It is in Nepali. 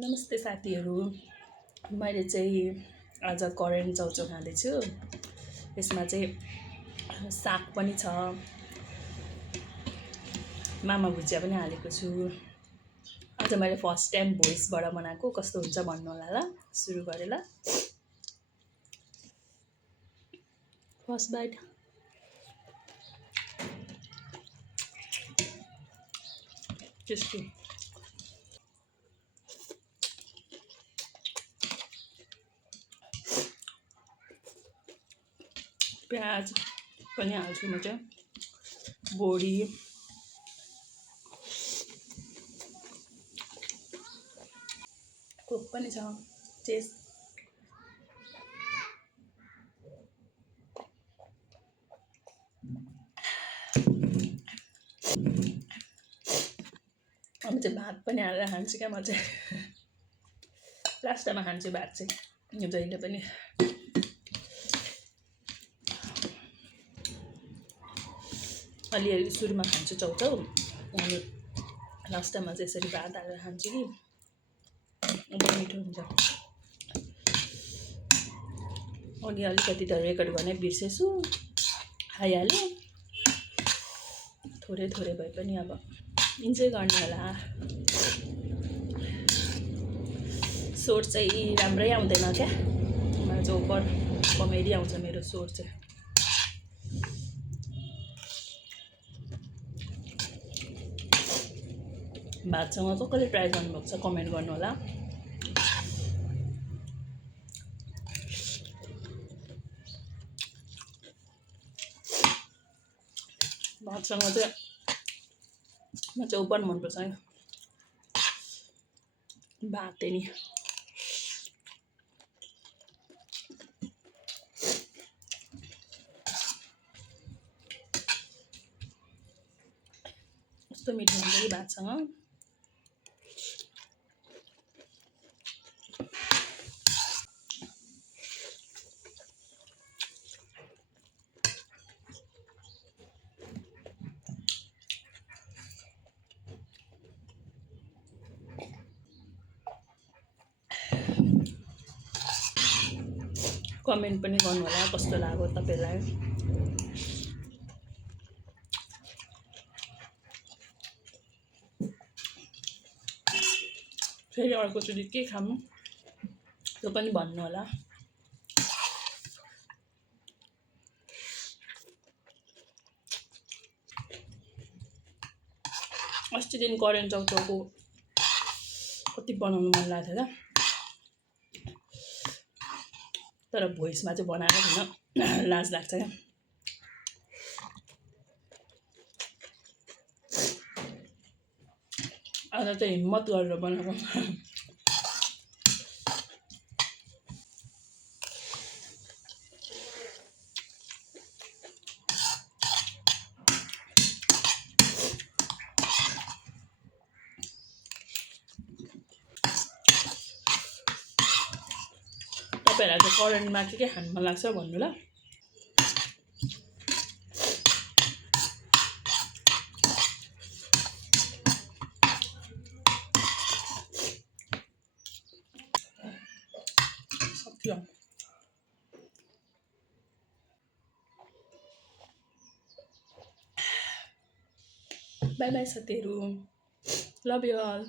नमस्ते साथीहरू। मैले चाहिँ आज करेन्ट चाउचाउ खाँदैछु। यसमा चाहिँ साग पनि छ, मामा भुजिया पनि हालेको छु। आज मैले फर्स्ट टाइम भोइसबाट बनाएको, कस्तो हुन्छ भन्नु होला ल। सुरु गरेँ ल। First bite. टेस्टी। प्याज पनि हाल्छु म चाहिँ, बोडी, कोक पनि छ, चेस। अब चाहिँ भात पनि हालेर खान्छु क्या म चाहिँ। लास्टमा खान्छु भात चाहिँ जहिले पनि। अलिअलि सुरुमा खान्छु चाउचाउ, अनि लास्टमा चाहिँ यसरी भात हालेर खान्छु कि एकदम मिठो हुन्छ। अघि अलिकति त रेकर्ड गर्ने बिर्सेछु, खाइहालेँ। थोरै थोरै भए पनि अब इन्जोय गर्ने होला। स्वर चाहिँ राम्रै आउँदैन क्या, मलाई चाहिँ ओभर कमेडी आउँछ मेरो स्वर चाहिँ। भातसँग कसले ट्राई गर्नुभएको छ कमेन्ट गर्नु होला। भातसँग चाहिँ म चाहिँ ओभर मनपर्छ है भात नि। कस्तो मिठो हुन्छ कि भातसँग। कमेन्ट पनि गर्नु होला कस्तो लाग्यो तपाईलाई। फेरि अर्कोचोटि के खाऊँ त्यो पनि भन्नु होला। अस्तिदेखि करेन्ट चाउचाउको कति बनाउनु मन लाग्थ्यो क्या, तर भोइसमा चाहिँ बनाएको छैन, लाज लाग्छ क्या। आज चाहिँ हिम्मत गरेर बनाएको। तपाईँहरूलाई चाहिँ करेन्टमा के खानु मन लाग्छ भन्नु ल। बाई बाई साथीहरू, लभ यु अल।